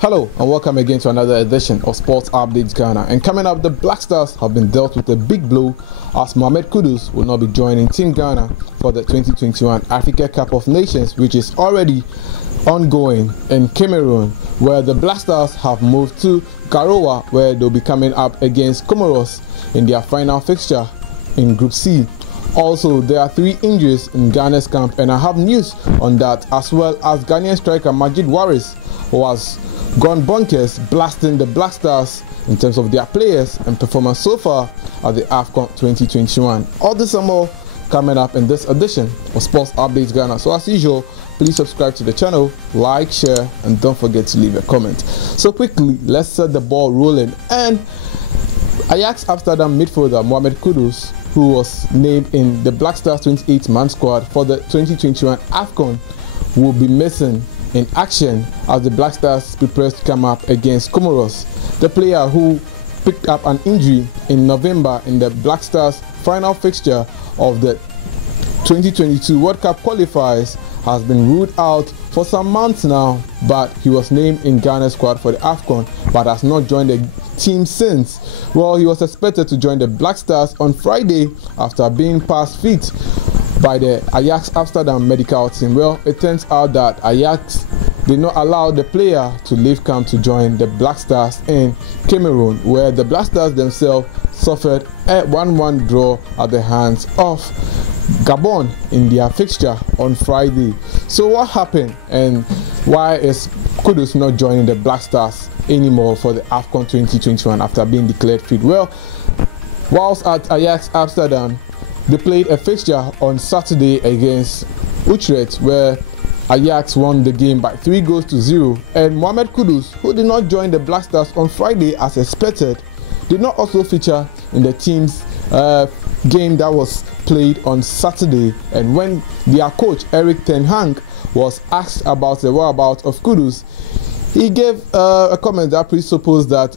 Hello and welcome again to another edition of Sports Updates Ghana. And coming up, the Black Stars have been dealt with a big blow as Majeed Kudus will not be joining Team Ghana for the 2021 Africa Cup of Nations, which is already ongoing in Cameroon, where the Black Stars have moved to Garoua, where they'll be coming up against Comoros in their final fixture in Group C. Also, there are 3 injuries in Ghana's camp, and I have news on that, as well as Ghanaian striker Majeed Waris, who has gone bonkers, blasting the Black Stars in terms of their players and performance so far at the AFOCN 2021. All this and more coming up in this edition of Sports Updates Ghana. So as usual, please subscribe to the channel, like, share, and don't forget to leave a comment. So quickly, let's set the ball rolling. And Ajax Amsterdam midfielder Majeed Kudus, who was named in the Black Stars 28-man squad for the 2021 AFCON, will be missing in action as the Black Stars prepares to come up against Comoros. The player who picked up an injury in November in the Black Stars final fixture of the 2022 World Cup qualifiers has been ruled out for some months now, but he was named in Ghana's squad for the AFCON but has not joined the team since. Well, he was expected to join the Black Stars on Friday after being passed fit by the Ajax Amsterdam medical team. Well, it turns out that Ajax did not allow the player to leave camp to join the Black Stars in Cameroon, where the Black Stars themselves suffered a 1-1 draw at the hands of Gabon in their fixture on Friday. So what happened, and why is Kudus not joining the Black Stars anymore for the AFCON 2021 after being declared fit? Well, whilst at Ajax Amsterdam, they played a fixture on Saturday against Utrecht, where Ajax won the game by 3-0, and Majeed Kudus, who did not join the Black Stars on Friday as expected, did not also feature in the team's game that was played on Saturday. And when their coach Erik ten Hag was asked about the whereabouts of Kudus, he gave a comment that presupposed that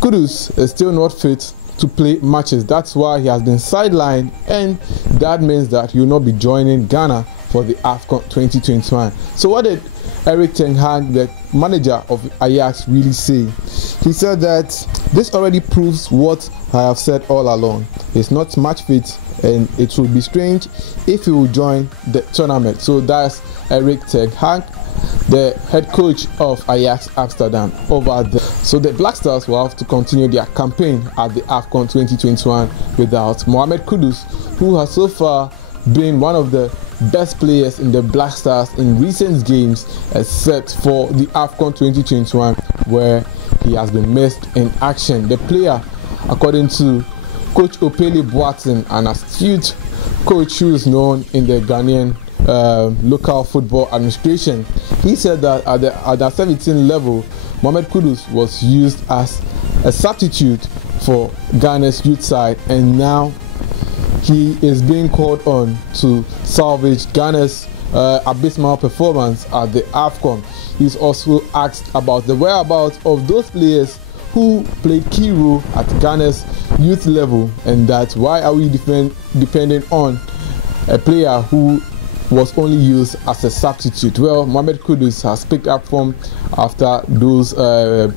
Kudus is still not fit to play matches. That's why he has been sidelined, and that means that he will not be joining Ghana for the AFCON 2021. So what did Erik ten Hag, the manager of Ajax, really say? He said that this already proves what I have said all along. He's not match fit, and it would be strange if he will join the tournament. So that's Erik ten Hag, the head coach of Ajax Amsterdam over there. So the Black Stars will have to continue their campaign at the AFCON 2021 without Majeed Kudus, who has so far been one of the best players in the Black Stars in recent games, except for the AFCON 2021 where he has been missed in action. The player, according to Coach Opele Boateng, an astute coach who is known in the Ghanaian local football administration, he said that at the 17 level, Majeed Kudus was used as a substitute for Ghana's youth side, and now he is being called on to salvage Ghana's abysmal performance at the AFCON. He's also asked about the whereabouts of those players who played key role at Ghana's youth level, and that why are we depending on a player who was only used as a substitute. Well, Majeed Kudus has picked up form after those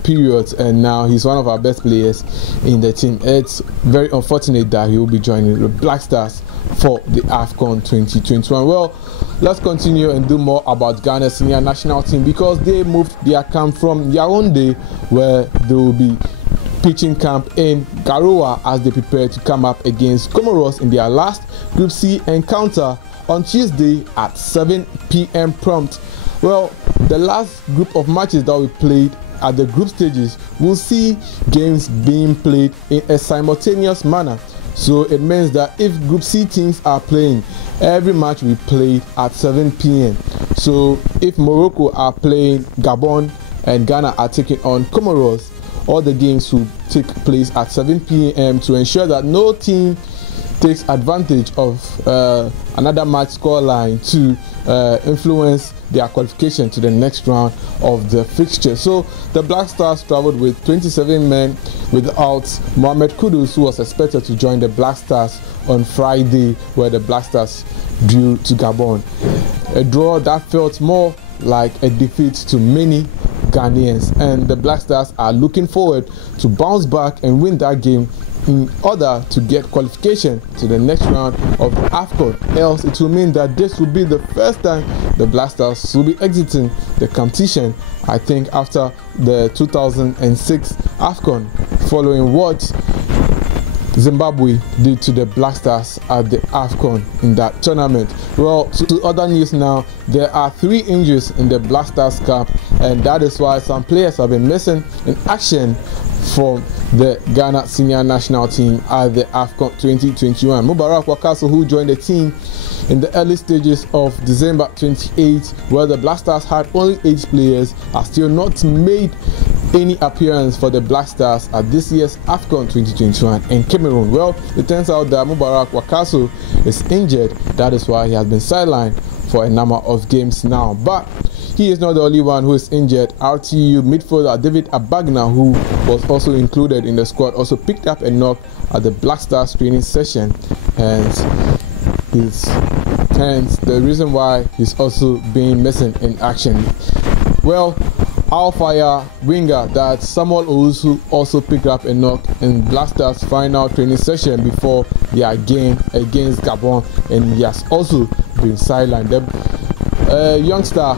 periods, and now he's one of our best players in the team. It's very unfortunate that he will be joining the Black Stars for the AFCON 2021. Well, let's continue and do more about Ghana's senior national team, because they moved their camp from Yaoundé, where they will be pitching camp in Garoua as they prepare to come up against Comoros in their last Group C encounter on Tuesday at 7 p.m. prompt. Well, the last group of matches that we played at the group stages will see games being played in a simultaneous manner. So it means that if Group C teams are playing, every match we play at 7 p.m. So if Morocco are playing Gabon and Ghana are taking on Comoros, all the games will take place at 7 p.m. to ensure that no team takes advantage of another match scoreline to influence their qualification to the next round of the fixture. So the Black Stars traveled with 27 men without Majeed Kudus, who was expected to join the Black Stars on Friday, where the Black Stars drew to Gabon. A draw that felt more like a defeat to many, Ghanaians, and the Black Stars are looking forward to bounce back and win that game in order to get qualification to the next round of the AFCON. Else it will mean that this will be the first time the Black Stars will be exiting the competition, I think, after the 2006 AFCON, following what Zimbabwe did to the Black Stars at the AFCON in that tournament. Well, to other news now, there are 3 injuries in the Black Stars camp, and that is why some players have been missing in action from the Ghana senior national team at the AFCON 2021. Mubarak Wakaso, who joined the team in the early stages of December 28, where the Black Stars had only 8 players, has still not made any appearance for the Black Stars at this year's AFCON 2021 in Cameroon. Well, it turns out that Mubarak Wakaso is injured. That is why he has been sidelined for a number of games now. But he is not the only one who is injured. RTU midfielder David Abagna, who was also included in the squad, also picked up a knock at the Black Stars training session, and hence the reason why he's also being missing in action. Well, our fire winger that Samuel Owusu also picked up a knock in Black Stars' final training session before their game against Gabon, and he has also been sidelined. The youngster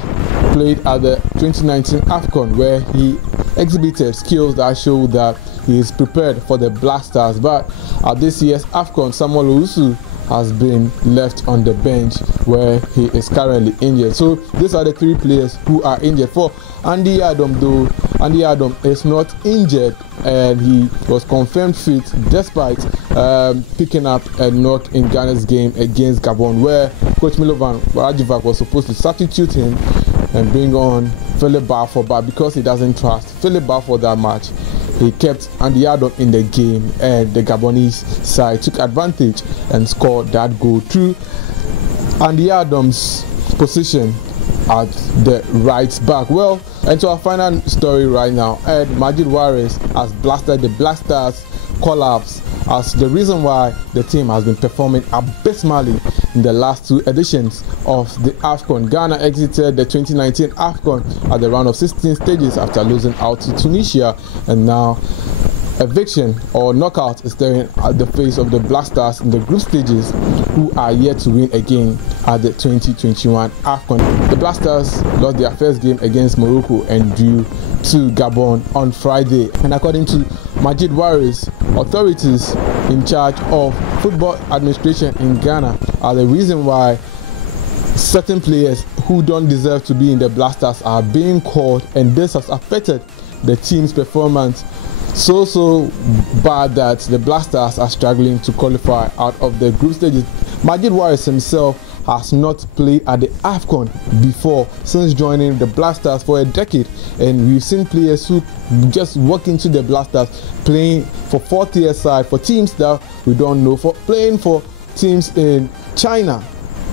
played at the 2019 AFCON, where he exhibited skills that show that he is prepared for the Black Stars, but at this year's AFCON, Samuel Owusu has been left on the bench where he is currently injured. So these are the 3 players who are injured. For Andy Adam, though, Andy Adam is not injured and he was confirmed fit despite picking up a knock in Ghana's game against Gabon, where Coach Milovan Rajivac was supposed to substitute him and bring on Philip Balfour, but because he doesn't trust Philip Balfour that much, he kept Andy Adam in the game, and the Gabonese side took advantage and scored that goal through Andy Adams' position at the right back. Well, and to our final story right now, Majeed Waris has blasted the Black Stars collapse as the reason why the team has been performing abysmally in the last 2 editions of the AFCON. Ghana exited the 2019 AFCON at the round of 16 stages after losing out to Tunisia, and now eviction or knockout is staring at the face of the Black Stars in the group stages, who are yet to win again at the 2021 AFCON. The Black Stars lost their first game against Morocco and drew to Gabon on Friday, and according to Majeed Waris, authorities in charge of football administration in Ghana are the reason why certain players who don't deserve to be in the Black Stars are being called, and this has affected the team's performance so bad that the Black Stars are struggling to qualify out of the group stages. Majeed Waris himself has not played at the AFCON before since joining the Black Stars for a decade, and we've seen players who just walk into the Black Stars playing for 4th-tier side, for teams that we don't know, for playing for teams in China.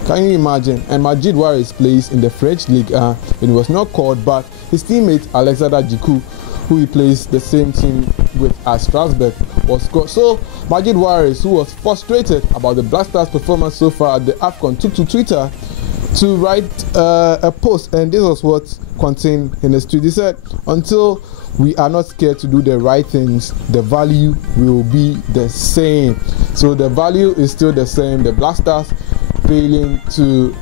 Can you imagine? And Majeed Waris plays in the French league, and he was not called, but his teammate Alexander Djiku, who he plays the same team with at Strasbourg, was called. So Majeed Waris, who was frustrated about the Black Stars' performance so far at the AFCON, took to Twitter to write a post, and this was what contained in his tweet. He said, "Until we are not scared to do the right things, the value will be the same." So the value is still the same. The Black Stars failing to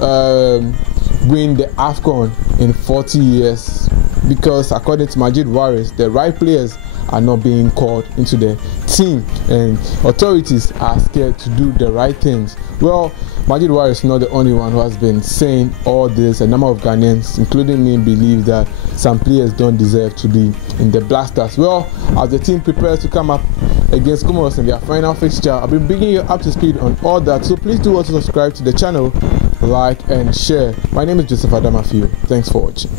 win the AFCON in 40 years because, according to Majeed Waris, the right players are not being called into the team, and authorities are scared to do the right things. Well, Majeed Waris is not the only one who has been saying all this. A number of Ghanaians, including me, believe that some players don't deserve to be in the Black Stars. Well, as the team prepares to come up against Comoros in their final fixture, I'll be bringing you up to speed on all that, so please do also subscribe to the channel, like and share. My name is Joseph Adamafiu. Thanks for watching.